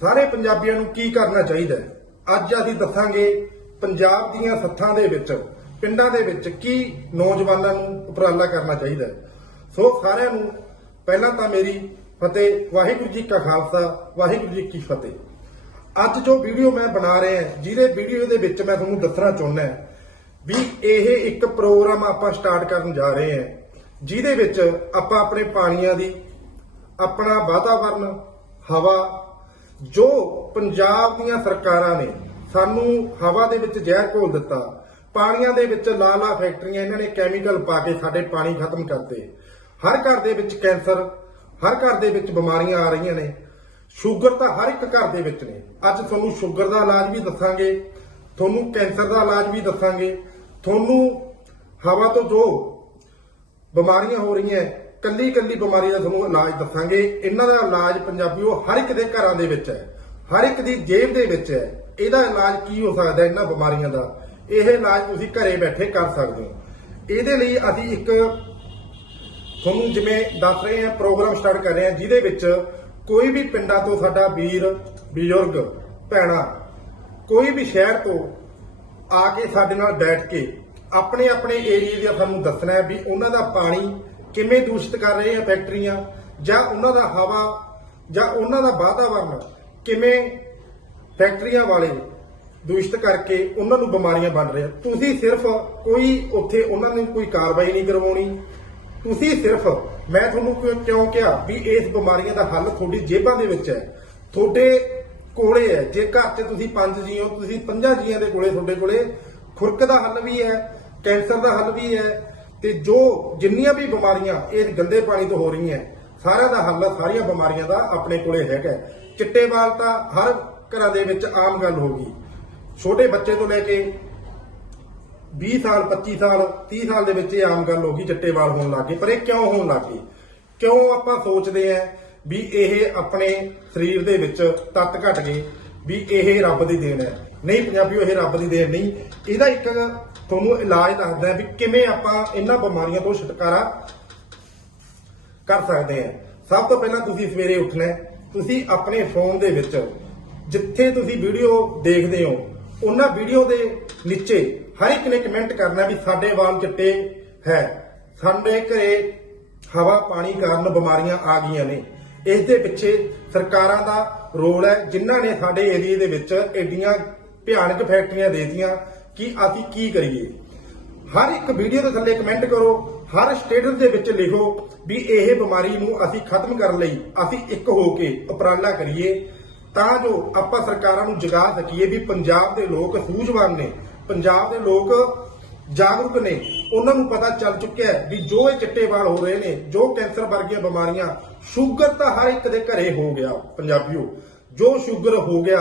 ਸਾਰੇ ਪੰਜਾਬੀਆਂ ਨੂੰ ਕੀ ਕਰਨਾ ਚਾਹੀਦਾ ਅੱਜ ਅਸੀਂ ਦੱਸਾਂਗੇ ਪੰਜਾਬ ਦੀਆਂ ਸੱਥਾਂ ਦੇ ਵਿੱਚ, ਪਿੰਡਾਂ ਦੇ ਵਿੱਚ ਕੀ ਨੌਜਵਾਨਾਂ ਨੂੰ ਉਪਰਾਲਾ ਕਰਨਾ ਚਾਹੀਦਾ ਸੋ ਸਾਰਿਆਂ ਨੂੰ ਪਹਿਲਾਂ ਤਾਂ ਮੇਰੀ ਫਤਿਹ, ਵਾਹਿਗੁਰੂ ਜੀ ਕਾ ਖਾਲਸਾ, ਵਾਹਿਗੁਰੂ ਜੀ ਕੀ ਫਤਿਹ। ਅੱਜ ਜੋ ਵੀਡੀਓ ਮੈਂ ਬਣਾ ਰਿਹਾ ਜਿਹਦੇ ਵੀਡੀਓ ਦੇ ਵਿੱਚ ਮੈਂ ਤੁਹਾਨੂੰ ਦੱਸਣਾ ਚਾਹੁੰਦਾ ਵੀ ਇਹ ਇੱਕ ਪ੍ਰੋਗਰਾਮ ਆਪਾਂ ਸਟਾਰਟ ਕਰਨ ਜਾ ਰਹੇ ਹਾਂ, ਜਿਹਦੇ ਵਿੱਚ ਆਪਾਂ ਆਪਣੇ ਪਾਣੀਆਂ ਦੀ, ਆਪਣਾ ਵਾਤਾਵਰਨ, ਹਵਾ ਜੋ ਪੰਜਾਬ ਦੀਆਂ ਸਰਕਾਰਾਂ ਨੇ ਸਾਨੂੰ ਹਵਾ ਦੇ ਵਿੱਚ ਜ਼ਹਿਰ ਘੋਲ ਦਿੱਤਾ, ਪਾਣੀਆਂ ਦੇ ਵਿੱਚ ਲਾਲਾ ਫੈਕਟਰੀਆਂ ਇਹਨਾਂ ਨੇ ਕੈਮੀਕਲ ਪਾ ਕੇ ਸਾਡੇ ਪਾਣੀ ਖਤਮ ਕਰਤੇ। ਹਰ ਘਰ ਦੇ ਵਿੱਚ ਕੈਂਸਰ, ਹਰ ਘਰ ਦੇ ਵਿੱਚ ਬਿਮਾਰੀਆਂ ਆ ਰਹੀਆਂ ਨੇ। ਸ਼ੂਗਰ ਤਾਂ ਹਰ ਇੱਕ ਘਰ ਦੇ ਵਿੱਚ ਨੇ। ਅੱਜ ਤੁਹਾਨੂੰ ਸ਼ੂਗਰ ਦਾ ਇਲਾਜ ਵੀ ਦੱਸਾਂਗੇ, ਤੁਹਾਨੂੰ ਕੈਂਸਰ ਦਾ ਇਲਾਜ ਵੀ ਦੱਸਾਂਗੇ। ਤੁਹਾਨੂੰ ਹਵਾ ਤੋਂ ਜੋ ਬਿਮਾਰੀਆਂ ਹੋ ਰਹੀਆਂ ਕੱਲੀ ਕੱਲੀ ਬਿਮਾਰੀ ਦਾ ਤੁਹਾਨੂੰ ਇਲਾਜ ਦੱਸਾਂਗੇ। ਇਹਨਾਂ ਦਾ ਇਲਾਜ ਪੰਜਾਬੀ ਉਹ ਹਰ ਇੱਕ ਦੇ ਘਰਾਂ ਦੇ ਵਿੱਚ ਹੈ। ਹਰ ਇੱਕ ਦੀ ਜੇਬ ਦੇ ਵਿੱਚ ਹੈ। ਇਹਦਾ ਇਲਾਜ ਕੀ ਹੋ ਸਕਦਾ ਇਹਨਾਂ ਬਿਮਾਰੀਆਂ ਦਾ? ਇਹ ਇਲਾਜ ਤੁਸੀਂ ਘਰੇ ਬੈਠੇ ਕਰ ਸਕਦੇ ਹੋ। ਇਹਦੇ ਲਈ ਅਸੀਂ ਇੱਕ ਤੁਹਾਨੂੰ ਜਿਵੇਂ ਦੱਸ ਰਹੇ ਹਾਂ, ਪ੍ਰੋਗਰਾਮ ਸਟਾਰਟ ਕਰ ਰਹੇ ਹਾਂ, ਜਿਹਦੇ ਵਿੱਚ ਕੋਈ ਵੀ ਪਿੰਡਾਂ ਤੋਂ ਸਾਡਾ ਵੀਰ, ਬਜ਼ੁਰਗ, ਭੈਣਾ, ਕੋਈ ਵੀ ਸ਼ਹਿਰ ਤੋਂ ਆ ਕੇ ਸਾਡੇ ਨਾਲ ਬੈਠ ਕੇ ਆਪਣੇ ਆਪਣੇ ਏਰੀਆ ਦਾ ਸਾਨੂੰ ਦੱਸਣਾ ਹੈ ਵੀ ਉਹਨਾਂ ਦਾ ਪਾਣੀ ਕਿਵੇਂ ਦੂਸ਼ਿਤ ਕਰ ਰਹੇ ਆ ਫੈਕਟਰੀਆਂ ਜਾਂ ਉਹਨਾਂ ਦਾ ਹਵਾ, ਜਾਂ ਉਹਨਾਂ ਦਾ ਵਾਤਾਵਰਨ ਕਿਵੇਂ ਫੈਕਟਰੀਆਂ ਵਾਲੇ ਦੂਸ਼ਿਤ ਕਰਕੇ ਉਹਨਾਂ ਨੂੰ ਬਿਮਾਰੀਆਂ ਬਣ ਰਹੇ ਤੁਸੀਂ ਸਿਰਫ ਕੋਈ ਉੱਥੇ ਉਹਨਾਂ ਨੂੰ ਕੋਈ ਕਾਰਵਾਈ ਨਹੀਂ ਕਰਵਾਉਣੀ। ਤੁਸੀਂ ਸਿਰਫ, ਮੈਂ ਤੁਹਾਨੂੰ ਕਿਉਂ- ਕਿਉਂ ਕਿਹਾ ਵੀ ਇਸ ਬਿਮਾਰੀਆਂ ਦਾ ਹੱਲ ਤੁਹਾਡੀ ਜੇਬਾਂ ਦੇ ਵਿੱਚ ਹੈ। ਤੁਹਾਡੇ ਕੋਲੇ ਹੈ। ਜੇ ਘਰ 'ਚ ਤੁਸੀਂ ਪੰਜ ਜੀ ਹੋ, ਤੁਸੀਂ ਪੰਜਾਂ ਜੀਆਂ ਦੇ ਕੋਲੇ ਤੁਹਾਡੇ ਕੋਲੇ। ਖੁਰਕ ਦਾ ਹੱਲ ਵੀ ਹੈ, ਕੈਂਸਰ ਦਾ ਹੱਲ ਵੀ ਹੈ ਤੇ ਜੋ ਜਿੰਨੀਆਂ ਵੀ ਬਿਮਾਰੀਆਂ ਇਹ ਗੰਦੇ ਪਾਣੀ ਤੋਂ ਹੋ ਰਹੀਆਂ, ਸਾਰਿਆਂ ਦਾ ਹੱਲ, ਸਾਰੀਆਂ ਬਿਮਾਰੀਆਂ ਦਾ ਆਪਣੇ ਕੋਲੇ ਹੈਗਾ। ਹੈ। ਚਿੱਟੇ ਵਾਲ ਤਾਂ ਹਰ ਘਰਾਂ ਦੇ ਵਿੱਚ ਆਮ ਗੱਲ ਹੋ ਗਈ। ਛੋਟੇ ਬੱਚੇ ਤੋਂ ਲੈ ਕੇ 20 ਸਾਲ 25 ਸਾਲ 30 ਸਾਲ ਦੇ ਵਿੱਚ ਇਹ ਆਮ ਗੱਲ ਹੋ ਗਈ ਚਿੱਟੇ ਵਾਲ ਹੋਣ ਲੱਗੇ ਪਰ ਇਹ ਕਿਉਂ ਹੋਣ ਲੱਗੇ ਕਿਉਂ ਆਪਾਂ ਸੋਚਦੇ ਆ ਵੀ ਇਹ ਆਪਣੇ ਸਰੀਰ ਦੇ ਵਿੱਚ ਤੱਤ ਘਟ ਗਏ, ਵੀ ਇਹ ਰੱਬ ਦੀ ਦੇਣ ਹੈ? ਨਹੀਂ ਪੰਜਾਬੀਓ, ਇਹ ਰੱਬ ਦੀ ਦੇਣ ਨਹੀਂ। ਇਹਦਾ ਇੱਕ ਤੁਹਾਨੂੰ ਇਲਾਜ ਦੱਸਦਾ ਵੀ ਕਿਵੇਂ ਆਪਾਂ ਇਹਨਾਂ ਬਿਮਾਰੀਆਂ ਤੋਂ ਛੁਟਕਾਰਾ ਕਰ ਸਕਦੇ ਹਾਂ। ਸਭ ਤੋਂ ਪਹਿਲਾਂ ਤੁਸੀਂ ਸਵੇਰੇ ਉੱਠਣਾ ਤੁਸੀਂ ਆਪਣੇ ਫੋਨ ਦੇ ਵਿੱਚ ਜਿੱਥੇ ਤੁਸੀਂ ਵੀਡੀਓ ਦੇਖਦੇ ਹੋ, ਉਹਨਾਂ ਵੀਡੀਓ ਦੇ ਨੀਚੇ ਹਰ ਇੱਕ ਨੇ ਕਮੈਂਟ ਕਰਨਾ ਵੀ ਸਾਡੇ ਵਾਲ ਚਿੱਟੇ ਹੈ। ਸਾਡੇ ਘਰੇ ਹਵਾ ਪਾਣੀ ਕਾਰਨ ਬਿਮਾਰੀਆਂ ਆ ਗਈਆਂ ਨੇ। ਇਸ ਦੇ ਪਿੱਛੇ ਸਰਕਾਰਾਂ ਦਾ ਰੋਲ ਹੈ, ਜਿਨ੍ਹਾਂ ਨੇ ਸਾਡੇ ਏਰੀਏ ਦੇ ਵਿੱਚ ਐਡੀਆਂ ਭਿਆਨਕ ਫੈਕਟਰੀਆਂ ਦੇਤੀਆਂ। ਕਿ ਅਸੀਂ ਕੀ ਕਰੀਏ? ਹਰ ਇੱਕ ਵੀਡੀਓ ਦੇ ਥੱਲੇ ਕਮੈਂਟ ਕਰੋ, ਹਰ ਸਟੇਟਸ ਦੇ ਵਿੱਚ ਲਿਖੋ ਵੀ ਇਹ ਬਿਮਾਰੀ ਨੂੰ ਅਸੀਂ ਖਤਮ ਕਰਨ ਲਈ ਅਸੀਂ ਇੱਕ ਹੋ ਕੇ ਉਪਰਾਲਾ ਕਰੀਏ, ਤਾਂ ਜੋ ਆਪਾਂ ਸਰਕਾਰਾਂ ਨੂੰ ਜਗਾ ਸਕੀਏ ਵੀ ਪੰਜਾਬ ਦੇ ਲੋਕ ਸੂਝਵਾਨ ਨੇ। ਪੰਜਾਬ ਦੇ ਲੋਕ ਜਾਗਰੂਕ ਨੇ। ਉਹਨਾਂ ਨੂੰ ਪਤਾ ਚੱਲ ਚੁੱਕਿਆ ਹੈ ਵੀ ਜੋ ਇਹ ਚਿੱਟੇ ਵਾਲ ਹੋ ਰਹੇ ਨੇ, ਜੋ ਕੈਂਸਰ ਵਰਗੀਆਂ ਬਿਮਾਰੀਆਂ, ਸ਼ੂਗਰ ਤਾਂ ਹਰ ਇੱਕ ਦੇ ਘਰੇ ਹੋ ਗਿਆ, ਪੰਜਾਬੀਓ। ਜੋ ਸ਼ੂਗਰ ਹੋ ਗਿਆ,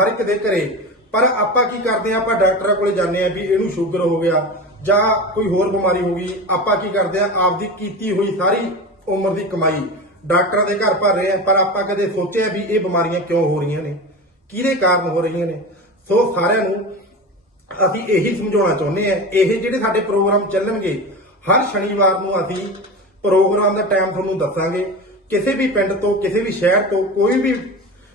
ਹਰ ਇੱਕ ਦੇ ਘਰੇ ਪਰ ਆਪਾਂ ਕੀ ਕਰਦੇ ਆ ਆਪਾਂ ਡਾਕਟਰਾਂ ਕੋਲੇ ਜਾਂਦੇ ਆ ਵੀ ਇਹਨੂੰ ਸ਼ੂਗਰ ਹੋ ਗਿਆ ਜਾਂ ਕੋਈ ਹੋਰ ਬਿਮਾਰੀ ਹੋ ਗਈ, ਆਪਾਂ ਕੀ ਕਰਦੇ ਆ ਆਪਦੀ ਕੀਤੀ ਹੋਈ ਸਾਰੀ ਉਮਰ ਦੀ ਕਮਾਈ। ਡਾਕਟਰਾਂ ਦੇ ਘਰ ਭਰ ਰਹੇ ਆ ਪਰ ਆਪਾਂ ਕਦੇ ਸੋਚਿਆ ਵੀ ਇਹ ਬਿਮਾਰੀਆਂ ਕਿਉਂ ਹੋ ਰਹੀਆਂ ਨੇ? ਕਿਹਦੇ ਕਾਰਨ ਹੋ ਰਹੀਆਂ ਨੇ? ਸੋ ਸਾਰਿਆਂ ਨੂੰ ਅਸੀਂ ਇਹੀ ਸਮਝਾਉਣਾ ਚਾਹੁੰਦੇ ਆ ਇਹ ਜਿਹੜੇ ਸਾਡੇ ਪ੍ਰੋਗਰਾਮ ਚੱਲਣਗੇ, ਹਰ ਸ਼ਨੀਵਾਰ ਨੂੰ ਅਸੀਂ ਪ੍ਰੋਗਰਾਮ ਦਾ ਟਾਈਮ ਤੁਹਾਨੂੰ ਦੱਸਾਂਗੇ। ਕਿਸੇ ਵੀ ਪਿੰਡ ਤੋਂ, ਕਿਸੇ ਵੀ ਸ਼ਹਿਰ ਤੋਂ ਕੋਈ ਵੀ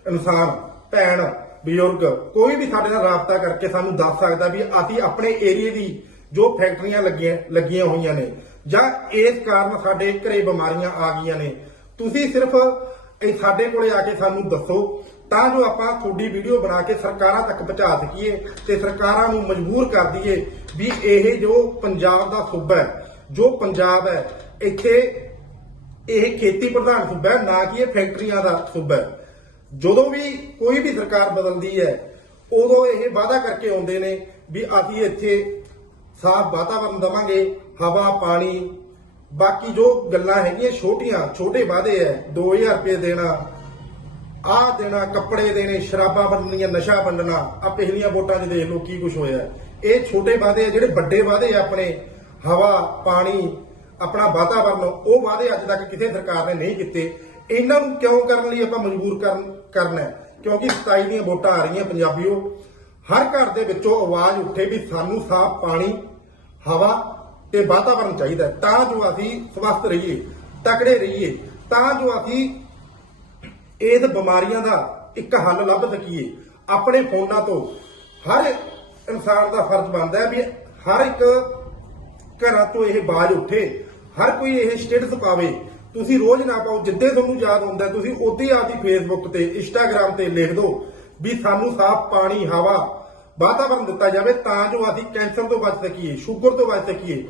ਇਨਸਾਨ, ਭੈਣ ਬਜ਼ੁਰਗ, ਕੋਈ ਵੀ ਸਾਡੇ ਨਾਲ ਰਾਬਤਾ ਕਰਕੇ ਸਾਨੂੰ ਦੱਸ ਸਕਦਾ ਵੀ ਅਸੀਂ ਆਪਣੇ ਏਰੀਏ ਦੀ ਜੋ ਫੈਕਟਰੀਆਂ ਲੱਗੀਆਂ ਲੱਗੀਆਂ ਹੋਈਆਂ ਨੇ, ਜਾਂ ਇਸ ਕਾਰਨ ਸਾਡੇ ਘਰੇ ਬਿਮਾਰੀਆਂ ਆ ਗਈਆਂ ਨੇ। ਤੁਸੀਂ ਸਿਰਫ ਇਹ ਸਾਡੇ ਕੋਲੇ ਆ ਕੇ ਸਾਨੂੰ ਦੱਸੋ, ਤਾਂ ਜੋ ਆਪਾਂ ਤੁਹਾਡੀ ਵੀਡੀਓ ਬਣਾ ਕੇ ਸਰਕਾਰਾਂ ਤੱਕ ਪਹੁੰਚਾ ਸਕੀਏ ਤੇ ਸਰਕਾਰਾਂ ਨੂੰ ਮਜਬੂਰ ਕਰ ਦਈਏ ਵੀ ਇਹ ਜੋ ਪੰਜਾਬ ਦਾ ਸੂਬਾ ਹੈ, ਜੋ ਪੰਜਾਬ ਹੈ, ਇੱਥੇ ਇਹ ਖੇਤੀ ਪ੍ਰਧਾਨ ਸੂਬਾ ਹੈ, ਨਾ ਕਿ ਇਹ ਫੈਕਟਰੀਆਂ ਦਾ ਸੂਬਾ ਹੈ। ਜਦੋਂ ਵੀ ਕੋਈ ਵੀ ਸਰਕਾਰ ਬਦਲਦੀ ਹੈ, ਉਦੋਂ ਇਹ ਵਾਅਦਾ ਕਰਕੇ ਆਉਂਦੇ ਨੇ ਵੀ ਅਸੀਂ ਇੱਥੇ ਸਾਫ਼ ਵਾਤਾਵਰਨ ਦਵਾਂਗੇ, ਹਵਾ, ਪਾਣੀ, ਬਾਕੀ ਜੋ ਗੱਲਾਂ ਹੈਗੀਆਂ ਛੋਟੀਆਂ, ਛੋਟੇ ਵਾਅਦੇ ਹੈ 2000 ਰੁਪਏ ਦੇਣਾ ਆ ਦੇਣਾ, ਕੱਪੜੇ ਦੇਣੇ, ਸ਼ਰਾਬਾਂ ਵੰਡਣੀਆਂ ਨਸ਼ਾ ਵੰਡਣਾ ਆ ਪਿਛਲੀਆਂ ਵੋਟਾਂ 'ਚ ਦੇਖ ਲਓ ਕੀ ਕੁਝ ਹੋਇਆ ਇਹ ਛੋਟੇ ਵਾਅਦੇ ਆ ਜਿਹੜੇ ਵੱਡੇ ਵਾਅਦੇ ਆ ਆਪਣੇ, ਹਵਾ, ਪਾਣੀ, ਆਪਣਾ ਵਾਤਾਵਰਨ, ਉਹ ਵਾਅਦੇ ਅੱਜ ਤੱਕ ਕਿਸੇ ਸਰਕਾਰ ਨੇ ਨਹੀਂ ਕੀਤੇ। ਇਹਨਾਂ ਨੂੰ ਕਿਉਂ ਕਰਨ ਲਈ ਆਪਾਂ ਮਜਬੂਰ ਕਰਨ ਕਰਨਾ ਹੈ? ਕਿਉਂਕਿ 27 ਦੀਆਂ ਵੋਟਾਂ ਆ ਰਹੀਆਂ ਪੰਜਾਬੀਓ ਹਰ ਘਰ ਦੇ ਵਿੱਚੋਂ ਆਵਾਜ਼ ਉੱਠੇ ਵੀ ਸਾਨੂੰ ਸਾਫ਼ ਪਾਣੀ ਹਵਾ ਤੇ ਵਾਤਾਵਰਨ ਚਾਹੀਦਾ ਹੈ, ਤਾਂ ਜੋ ਅਸੀਂ ਸਵਸਥ ਰਹੀਏ ਤਕੜੇ ਰਹੀਏ ਤਾਂ ਜੋ ਅਸੀਂ ਇਸ ਬਿਮਾਰੀਆਂ ਦਾ ਇੱਕ ਹੱਲ ਲੱਭ ਸਕੀਏ ਆਪਣੇ ਫੋਨਾਂ ਤੋਂ ਹਰ ਇਨਸਾਨ ਦਾ ਫਰਜ਼ ਬਣਦਾ ਹੈ ਵੀ ਹਰ ਇੱਕ ਘਰਾਂ ਤੋਂ ਇਹ ਬਾਜ ਉੱਠੇ ਹਰ ਕੋਈ ਇਹ ਸਟੇਟਸ ਪਾਵੇ ਤੁਸੀਂ ਰੋਜ਼ ਨਾ ਪਾਓ, ਜਿੱਦੇ ਤੁਹਾਨੂੰ ਯਾਦ ਆਉਂਦਾ, ਤੁਸੀਂ ਉਦੋਂ ਆਪਦੀ ਫੇਸਬੁੱਕ ਤੇ ਇੰਸਟਾਗ੍ਰam ਤੇ ਲਿਖ ਦਿਓ ਵੀ ਸਾਨੂੰ ਸਾਫ਼ ਪਾਣੀ, ਹਵਾ ਵਾਤਾਵਰਣ ਦਿੱਤਾ ਜਾਵੇ ਤਾਂ ਜੋ ਅਸੀਂ ਕੈਂਸਰ ਤੋਂ ਬਚ ਸਕੀਏ, ਸ਼ੂਗਰ ਤੋਂ ਬਚ ਸਕੀਏ।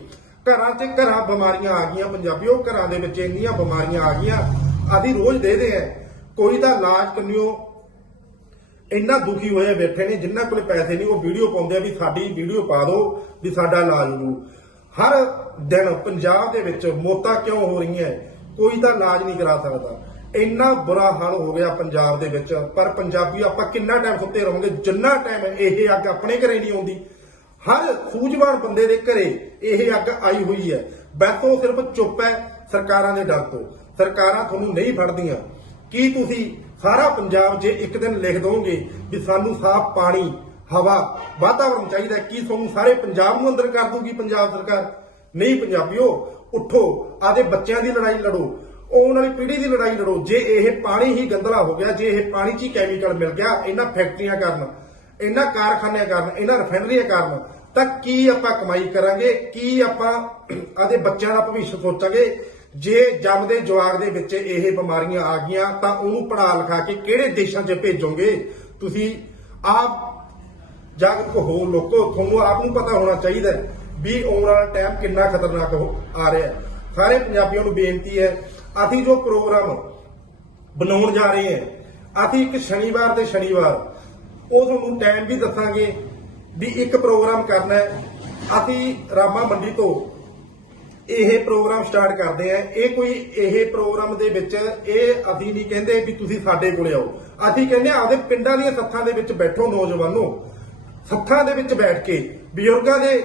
ਘਰਾਂ 'ਚ ਘਰਾਂ ਬਿਮਾਰੀਆਂ ਆ ਗਈਆਂ ਪੰਜਾਬੀਓ, ਘਰਾਂ ਦੇ ਵਿੱਚ ਇੰਨੀਆਂ ਬਿਮਾਰੀਆਂ ਆ ਗਈਆਂ, ਅਸੀਂ ਰੋਜ਼ ਦੇਖਦੇ ਆ ਕੋਈ ਦਾ ਇਲਾਜ ਕੰਨਿਓ ਇੰਨਾ ਦੁਖੀ ਹੋਏ ਬੈਠੇ ਨੇ, ਜਿਨ੍ਹਾਂ ਕੋਲ ਪੈਸੇ ਨਹੀਂ, ਉਹ ਵੀਡੀਓ ਪਾਉਂਦੇ ਆ ਵੀ ਸਾਡੀ ਵੀਡੀਓ ਪਾ ਦਿਓ, ਵੀ ਸਾਡਾ ਇਲਾਜ ਹੋ ਹਰ ਦਿਨ ਪੰਜਾਬ ਦੇ ਵਿੱਚ ਮੌਤਾਂ ਕਿਉਂ ਹੋ ਰਹੀਆਂ? ਕੋਈ ਤਾਂ ਇਲਾਜ ਨਹੀਂ ਕਰਾ ਸਕਦਾ। ਇੰਨਾ ਬੁਰਾ ਹਾਲ ਹੋ ਗਿਆ ਪੰਜਾਬ ਦੇ ਵਿੱਚ, ਪਰ ਪੰਜਾਬੀ ਆਪਾਂ ਕਿੰਨਾ ਟਾਈਮ ਸੁੱਤੇ ਰਹਾਂਗੇ, ਜਿੰਨਾ ਟਾਈਮ ਇਹ ਅੱਗ ਆਪਣੇ ਘਰੇ ਨਹੀਂ ਆਉਂਦੀ। ਹਰ ਸੂਝਵਾਨ ਬੰਦੇ ਦੇ ਘਰੇ ਇਹ ਅੱਗ ਆਈ ਹੋਈ ਹੈ। ਬੈਠੋ ਸਿਰਫ ਚੁੱਪ ਹੈ, ਸਰਕਾਰਾਂ ਦੇ ਡਰ ਤੋਂ। ਸਰਕਾਰਾਂ ਤੁਹਾਨੂੰ ਨਹੀਂ ਫੜਦੀਆਂ। ਕੀ ਤੁਸੀਂ ਸਾਰਾ ਪੰਜਾਬ ਜੇ ਇੱਕ ਦਿਨ ਲਿਖ ਦੋਗੇ ਵੀ ਸਾਨੂੰ ਸਾਫ਼ ਪਾਣੀ, ਹਵਾ, ਵਾਤਾਵਰਣ ਚਾਹੀਦਾ ਕੀ ਤੁਹਾਨੂੰ ਸਾਰੇ ਪੰਜਾਬ ਨੂੰ ਅੰਦਰ ਕਰ ਦੂਗੀ ਪੰਜਾਬ ਸਰਕਾਰ? ਨਹੀਂ, ਪੰਜਾਬੀਓ ਉੱਠੋ ਆਦੇ ਬੱਚਿਆਂ ਦੀ ਲੜਾਈ ਲੜੋ ਆਉਣ ਵਾਲੀ ਪੀੜ੍ਹੀ ਦੀ ਲੜਾਈ ਲੜੋ। ਜੇ ਇਹ ਪਾਣੀ ਹੀ ਗੰਦਲਾ ਹੋ ਗਿਆ, ਜੇ ਇਹ ਪਾਣੀ 'ਚ ਹੀ ਕੈਮੀਕਲ ਮਿਲ ਗਿਆ, ਇਹਨਾਂ ਫੈਕਟਰੀਆਂ ਕਾਰਨ, ਇਹਨਾਂ ਕਾਰਖਾਨਿਆਂ ਕਾਰਨ, ਇਹਨਾਂ ਰਿਫਾਈਨਰੀਆਂ ਕਾਰਨ, ਤਾਂ ਕੀ ਆਪਾਂ ਕਮਾਈ ਕਰਾਂਗੇ? ਕੀ ਆਪਾਂ ਆਦੇ ਬੱਚਿਆਂ ਦਾ ਭਵਿੱਖ ਸੋਚਾਂਗੇ? ਜੇ ਜੰਮਦੇ ਜਵਾਗ ਦੇ ਵਿੱਚ ਇਹ ਬਿਮਾਰੀਆਂ ਆ ਗਈਆਂ, ਤਾਂ ਉਹਨੂੰ ਪੜਾ ਲਿਖਾ ਕੇ ਕਿਹੜੇ ਦੇਸ਼ਾਂ 'ਚ ਭੇਜੋਗੇ? ਤੁਸੀਂ ਆਪ ਜਾਗਰੂਕ ਹੋ, ਲੋਕੋ, ਤੁਹਾਨੂੰ ਆਪ ਨੂੰ ਪਤਾ ਹੋਣਾ ਚਾਹੀਦਾ ਵੀ ਆਉਣ ਵਾਲਾ ਟਾਈਮ ਕਿੰਨਾ ਖਤਰਨਾਕ ਹੋ ਆ ਰਿਹਾ ਹੈ। ਸਾਰੇ ਪੰਜਾਬੀਆਂ ਨੂੰ ਬੇਨਤੀ ਹੈ, ਅਸੀਂ ਜੋ ਪ੍ਰੋਗਰਾਮ ਬਣਾਉਣ ਜਾ ਰਹੇ ਹਾਂ, ਅਸੀਂ ਇੱਕ ਸ਼ਨੀਵਾਰ ਤੇ ਸ਼ਨੀਵਾਰ, ਉਹ ਤੁਹਾਨੂੰ ਟਾਈਮ ਵੀ ਦੱਸਾਂਗੇ ਵੀ ਇੱਕ ਪ੍ਰੋਗਰਾਮ ਕਰਨਾ ਹੈ। ਅਸੀਂ ਰਾਮਾ ਮੰਡੀ ਤੋਂ ਇਹ ਪ੍ਰੋਗਰਾਮ ਸਟਾਰਟ ਕਰਦੇ ਆ ਇਹ ਕੋਈ ਇਹ ਪ੍ਰੋਗਰਾਮ ਦੇ ਵਿੱਚ ਇਹ ਅਸੀਂ ਨਹੀਂ ਕਹਿੰਦੇ ਵੀ ਤੁਸੀਂ ਸਾਡੇ ਕੋਲੇ ਆਓ। ਅਸੀਂ ਕਹਿੰਦੇ ਆਪਦੇ ਪਿੰਡਾਂ ਦੀਆਂ ਸੱਥਾਂ ਦੇ ਵਿੱਚ ਬੈਠੋ ਨੌਜਵਾਨੋ। ਸੱਥਾਂ ਦੇ ਵਿੱਚ ਬੈਠ ਕੇ ਬਜ਼ੁਰਗਾਂ ਦੇ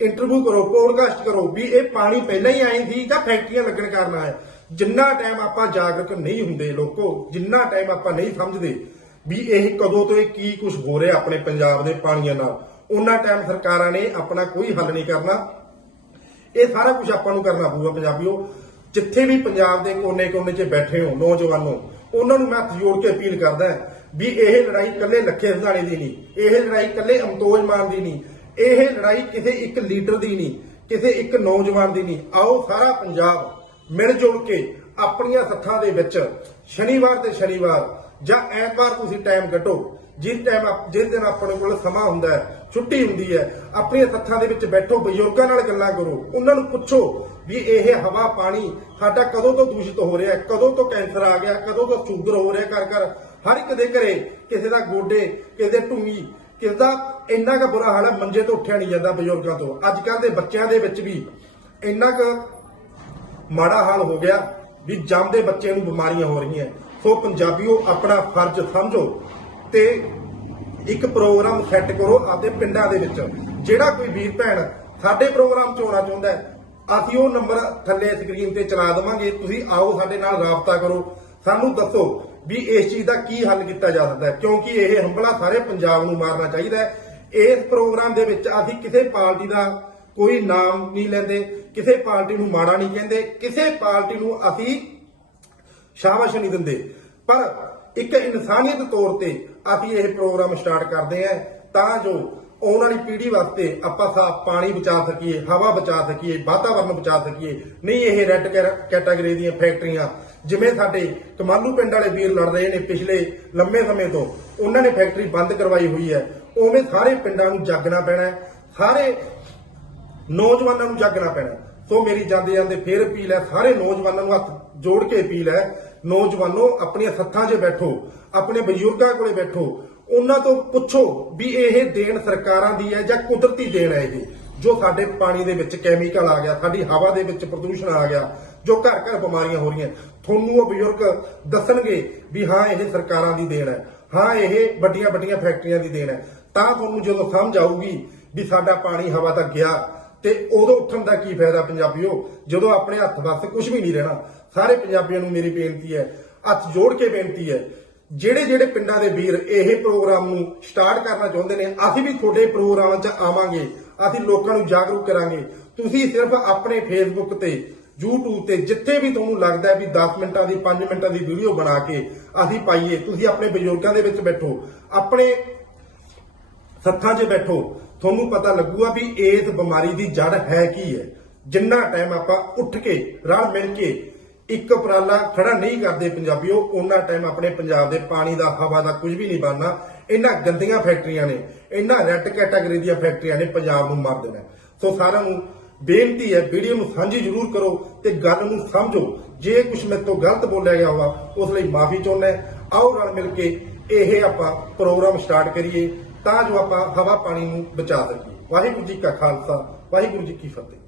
ਇੰਟਰਵਿਊ ਕਰੋ ਪੋਡਕਾਸਟ ਕਰੋ, ਵੀ ਇਹ ਪਾਣੀ ਪਹਿਲਾਂ ਹੀ ਆਈ ਸੀ ਜਾਂ ਫੈਕਟਰੀਆਂ ਲੱਗਣ ਕਾਰਨ ਆਇਆ। ਜਿੰਨਾ ਟਾਈਮ ਆਪਾਂ ਜਾਗਰੂਕ ਨਹੀਂ ਹੁੰਦੇ ਲੋਕੋ, ਜਿੰਨਾ ਟਾਈਮ ਆਪਾਂ ਨਹੀਂ ਸਮਝਦੇ ਵੀ ਇਹ ਕਦੋਂ ਤੋਂ ਇਹ ਕੀ ਕੁਝ ਹੋ ਰਿਹਾ ਆਪਣੇ ਪੰਜਾਬ ਦੇ ਪਾਣੀਆਂ ਨਾਲ, ਉਹਨਾਂ ਟਾਈਮ ਸਰਕਾਰਾਂ ਨੇ ਆਪਣਾ ਕੋਈ ਹੱਲ ਨਹੀਂ ਕਰਨਾ। ਇਹ ਸਾਰਾ ਕੁਝ ਆਪਾਂ ਨੂੰ ਕਰਨਾ ਪਊਗਾ ਪੰਜਾਬੀਓ। ਜਿੱਥੇ ਵੀ ਪੰਜਾਬ ਦੇ ਕੋਨੇ-ਕੋਨੇ 'ਚ ਬੈਠੇ ਹੋ, ਨੌਜਵਾਨੋ, ਉਹਨਾਂ ਨੂੰ ਮੈਂ ਹੱਥ ਜੋੜ ਕੇ ਅਪੀਲ ਕਰਦਾ ਵੀ ਇਹ ਲੜਾਈ ਇਕੱਲੇ ਲੱਖੇ ਹਜ਼ਾਰੇ ਦੀ ਨਹੀਂ, ਇਹ ਲੜਾਈ ਇਕੱਲੇ ਅਮਤੋਜ ਮਾਨ ਦੀ ਨਹੀਂ ਇਹ ਲੜਾਈ ਕਿਸੇ ਇੱਕ ਲੀਡਰ ਦੀ ਨਹੀਂ, ਕਿਸੇ ਇੱਕ ਨੌਜਵਾਨ ਦੀ ਨਹੀਂ। ਆਓ ਸਾਰਾ ਪੰਜਾਬ ਮਿਲ ਜੁਲ ਕੇ ਆਪਣੀਆਂ ਸੱਥਾਂ ਦੇ ਵਿੱਚ ਸ਼ਨੀਵਾਰ ਤੇ ਸ਼ਨੀਵਾਰ ਜਾਂ ਐਤਵਾਰ ਤੁਸੀਂ ਟਾਈਮ ਕੱਢੋ। ਜਿਸ ਟਾਈਮ ਜਿਸ ਦਿਨ ਆਪਣੇ ਕੋਲ ਸਮਾਂ ਹੁੰਦਾ ਹੈ, ਛੁੱਟੀ ਹੁੰਦੀ ਹੈ, ਆਪਣੀਆਂ ਸੱਥਾਂ ਦੇ ਵਿੱਚ ਬੈਠੋ, ਬਜ਼ੁਰਗਾਂ ਨਾਲ ਗੱਲਾਂ ਕਰੋ। ਉਹਨਾਂ ਨੂੰ ਪੁੱਛੋ ਵੀ ਇਹ ਹਵਾ, ਪਾਣੀ ਸਾਡਾ ਕਦੋਂ ਤੋਂ ਦੂਸ਼ਿਤ ਹੋ ਰਿਹਾ ਕਦੋਂ ਤੋਂ ਕੈਂਸਰ ਆ ਗਿਆ, ਕਦੋਂ ਤੋਂ ਸ਼ੂਗਰ ਹੋ ਰਿਹਾ ਕਰ ਕਰ ਹਰ ਇੱਕ ਦੇ ਘਰੇ ਕਿਸੇ ਦਾ ਗੋਡੇ, ਕਿਸੇ ਦੇ ਢੂਈ ਕਿਸੇ ਦਾ ਇੰਨਾ ਕੁ ਬੁਰਾ ਹਾਲ ਹੈ, ਮੰਜੇ ਤੋਂ ਉੱਠਿਆ ਨਹੀਂ ਜਾਂਦਾ ਬਜ਼ੁਰਗਾਂ ਤੋਂ। ਅੱਜ ਕੱਲ ਦੇ ਬੱਚਿਆਂ ਦੇ ਵਿੱਚ ਵੀ ਇੰਨਾ ਕੁ ਮਾੜਾ ਹਾਲ ਹੋ ਗਿਆ ਵੀ ਜੰਮਦੇ ਬੱਚੇ ਨੂੰ ਬਿਮਾਰੀਆਂ ਹੋ ਰਹੀਆਂ। ਸੋ ਪੰਜਾਬੀਓ, ਆਪਣਾ ਫਰਜ਼ ਸਮਝੋ ਤੇ ਇੱਕ ਪ੍ਰੋਗਰਾਮ ਸੈੱਟ ਕਰੋ ਆਪਦੇ ਪਿੰਡਾਂ ਦੇ ਵਿੱਚ। ਜਿਹੜਾ ਕੋਈ ਵੀਰ ਭੈਣ ਸਾਡੇ ਪ੍ਰੋਗਰਾਮ 'ਚ ਆਉਣਾ ਚਾਹੁੰਦਾ ਹੈ, ਅਸੀਂ ਉਹ ਨੰਬਰ ਥੱਲੇ ਸਕਰੀਨ ਤੇ ਚਲਾ ਦੇਵਾਂਗੇ। ਤੁਸੀਂ ਆਓ ਸਾਡੇ ਨਾਲ ਰਾਬਤਾ ਕਰੋ। ਸਾਨੂੰ ਦੱਸੋ ਵੀ ਇਸ ਚੀਜ਼ ਦਾ ਕੀ ਹੱਲ ਕੀਤਾ ਜਾ ਸਕਦਾ ਹੈ, ਕਿਉਂਕਿ ਇਹ ਹੰਬਲਾ ਸਾਰੇ ਪੰਜਾਬ ਨੂੰ ਮਾਰਨਾ ਚਾਹੀਦਾ ਹੈ। ਇਸ ਪ੍ਰੋਗਰਾਮ ਦੇ ਵਿੱਚ ਅਸੀਂ ਕਿਸੇ ਪਾਰਟੀ ਦਾ ਕੋਈ ਨਾਮ ਨਹੀਂ ਲੈਂਦੇ, ਕਿਸੇ ਪਾਰਟੀ ਨੂੰ ਮਾੜਾ ਨਹੀਂ ਕਹਿੰਦੇ, ਕਿਸੇ ਪਾਰਟੀ ਨੂੰ ਅਸੀਂ ਸ਼ਾਬਾਸ਼ ਨਹੀਂ ਦਿੰਦੇ। ਪਰ ਇੱਕ ਇਨਸਾਨੀਅਤ ਤੌਰ ਤੇ ਅਸੀਂ ਇਹ ਪ੍ਰੋਗਰਾਮ ਸਟਾਰਟ ਕਰਦੇ ਹਾਂ ਤਾਂ ਜੋ ਆਉਣ ਵਾਲੀ ਪੀੜ੍ਹੀ ਵਾਸਤੇ ਆਪਾਂ ਸਾਫ਼ ਪਾਣੀ ਬਚਾ ਸਕੀਏ, ਹਵਾ ਬਚਾ ਸਕੀਏ, ਵਾਤਾਵਰਨ ਬਚਾ ਸਕੀਏ। ਨਹੀਂ ਇਹ ਰੈੱਡ ਕੈਟਾਗਰੀ ਦੀਆਂ ਫੈਕਟਰੀਆਂ, ਜਿਵੇਂ ਸਾਡੇ ਕਮਾਲੂ ਪਿੰਡ ਵਾਲੇ ਵੀਰ ਲੜ ਰਹੇ ਨੇ ਪਿਛਲੇ ਲੰਮੇ ਸਮੇਂ ਤੋਂ, ਉਹਨਾਂ ਨੇ ਫੈਕਟਰੀ ਬੰਦ ਕਰਵਾਈ ਹੋਈ ਹੈ। ਉਵੇਂ ਸਾਰੇ ਪਿੰਡਾਂ ਨੂੰ ਜਾਗਣਾ ਪੈਣਾ ਸਾਰੇ ਨੌਜਵਾਨਾਂ ਨੂੰ ਜਾਗਣਾ ਪੈਣਾ ਸੋ ਮੇਰੀ ਜਾਂਦੇ ਜਾਂਦੇ ਫੇਰ ਅਪੀਲ ਹੈ, ਸਾਰੇ ਨੌਜਵਾਨਾਂ ਨੂੰ ਹੱਥ ਜੋੜ ਕੇ ਅਪੀਲ ਹੈ, ਨੌਜਵਾਨੋ ਆਪਣੀਆਂ ਸੱਥਾਂ 'ਚ ਬੈਠੋ, ਆਪਣੇ ਬਜ਼ੁਰਗਾਂ ਕੋਲੇ ਬੈਠੋ, ਉਹਨਾਂ ਤੋਂ ਪੁੱਛੋ ਵੀ ਇਹ ਦੇਣ ਸਰਕਾਰਾਂ ਦੀ ਹੈ ਜਾਂ ਕੁਦਰਤੀ ਦੇਣ ਹੈ ਇਹ। ਜੋ ਸਾਡੇ ਪਾਣੀ ਦੇ ਵਿੱਚ ਕੈਮੀਕਲ ਆ ਗਿਆ, ਸਾਡੀ ਹਵਾ ਦੇ ਵਿੱਚ ਪ੍ਰਦੂਸ਼ਣ ਆ ਗਿਆ, ਜੋ ਘਰ ਘਰ ਬਿਮਾਰੀਆਂ ਹੋ ਰਹੀਆਂ, ਤੁਹਾਨੂੰ ਉਹ ਬਜ਼ੁਰਗ ਦੱਸਣਗੇ ਵੀ ਹਾਂ, ਇਹ ਸਰਕਾਰਾਂ ਦੀ ਦੇਣ ਹੈ। ਹਾਂ, ਇਹ ਵੱਡੀਆਂ ਵੱਡੀਆਂ ਫੈਕਟਰੀਆਂ ਦੀ ਦੇਣ ਹੈ। ਤਾਂ ਤੁਹਾਨੂੰ ਜਦੋਂ ਸਮਝ ਆਊਗੀ ਵੀ ਸਾਡਾ ਪਾਣੀ ਹਵਾ ਤੱਕ ਗਿਆ, ਤੇ ਉਦੋਂ ਉੱਠਣ ਦਾ ਕੀ ਫਾਇਦਾ ਪੰਜਾਬੀਓ? ਜਦੋਂ ਆਪਣੇ ਹੱਥ ਵਾਸਤੇ ਕੁਝ ਵੀ ਨਹੀਂ ਰਹਿਣਾ, ਸਾਰੇ ਪੰਜਾਬੀਆਂ ਨੂੰ ਮੇਰੀ ਬੇਨਤੀ ਹੈ, ਹੱਥ ਜੋੜ ਕੇ ਬੇਨਤੀ ਹੈ, ਜਿਹੜੇ ਜਿਹੜੇ ਪਿੰਡਾਂ ਦੇ ਵੀਰ ਇਹ ਪ੍ਰੋਗਰਾਮ ਨੂੰ ਸਟਾਰਟ ਕਰਨਾ ਚਾਹੁੰਦੇ ਨੇ, ਅਸੀਂ ਵੀ ਤੁਹਾਡੇ ਪ੍ਰੋਗਰਾਮਾਂ 'ਚ ਆਵਾਂਗੇ, ਅਸੀਂ ਲੋਕਾਂ ਨੂੰ ਜਾਗਰੂਕ ਕਰਾਂਗੇ। ਤੁਸੀਂ ਸਿਰਫ ਆਪਣੇ ਫੇਸਬੁੱਕ ਤੇ, YouTube ਤੇ ਜਿੱਥੇ ਵੀ ਤੁਹਾਨੂੰ ਲੱਗਦਾ ਹੈ ਵੀ 10 ਮਿੰਟਾਂ ਦੀ 5 ਮਿੰਟਾਂ ਦੀ ਵੀਡੀਓ ਬਣਾ ਕੇ ਅਸੀਂ ਪਾਈਏ, ਤੁਸੀਂ ਆਪਣੇ ਬਜ਼ੁਰਗਾਂ ਦੇ ਵਿੱਚ ਬੈਠੋ, ਆਪਣੇ ਸੱਥਾਂ 'ਚ ਬੈਠੋ। ਤੁਹਾਨੂੰ ਪਤਾ ਲੱਗੂਗਾ ਵੀ ਇਸ ਬਿਮਾਰੀ ਦੀ ਜੜ ਹੈ ਕੀ ਹੈ। ਜਿੰਨਾ ਟਾਈਮ ਆਪਾਂ ਉੱਠ ਕੇ, ਰਲ ਮਿਲ ਕੇ ਇੱਕ ਉਪਰਾਲਾ ਖੜਾ ਨਹੀਂ ਕਰਦੇ ਪੰਜਾਬੀਓ ਉਹਨਾਂ ਟਾਈਮ ਆਪਣੇ ਪੰਜਾਬ ਦੇ ਪਾਣੀ ਦਾ, ਹਵਾ ਦਾ ਕੁਝ ਵੀ ਨਹੀਂ ਬਣਨਾ। ਇਹਨਾਂ ਗੰਦੀਆਂ ਫੈਕਟਰੀਆਂ ਨੇ ਇਹਨਾਂ ਰੈੱਡ ਕੈਟਾਗਰੀ ਦੀਆਂ ਫੈਕਟਰੀਆਂ ਨੇ ਪੰਜਾਬ ਨੂੰ ਮਾਰ ਦੇਣਾ ਸੋ ਸਾਰਿਆਂ ਨੂੰ ਬੇਨਤੀ ਹੈ, ਵੀਡੀਓ ਨੂੰ ਸਾਂਝੀ ਜ਼ਰੂਰ ਕਰੋ ਤੇ ਗੱਲ ਨੂੰ ਸਮਝੋ। ਜੇ ਕੁਝ ਮੇਰੇ ਤੋਂ ਗਲਤ ਬੋਲਿਆ ਗਿਆ ਹੋਵਾ ਉਸ ਲਈ ਮਾਫੀ ਚਾਹੁੰਦਾ ਆਓ ਰਲ ਮਿਲ ਕੇ ਇਹ ਆਪਾਂ ਪ੍ਰੋਗਰਾਮ ਸਟਾਰਟ ਕਰੀਏ। ਤਾਂ ਜੋ ਆਪਾਂ ਹਵਾ ਪਾਣੀ ਨੂੰ ਬਚਾ ਸਕੀਏ। ਵਾਹਿਗੁਰੂ ਜੀ ਕਾ ਖਾਲਸਾ, ਵਾਹਿਗੁਰੂ ਜੀ ਕੀ ਫਤਿਹ।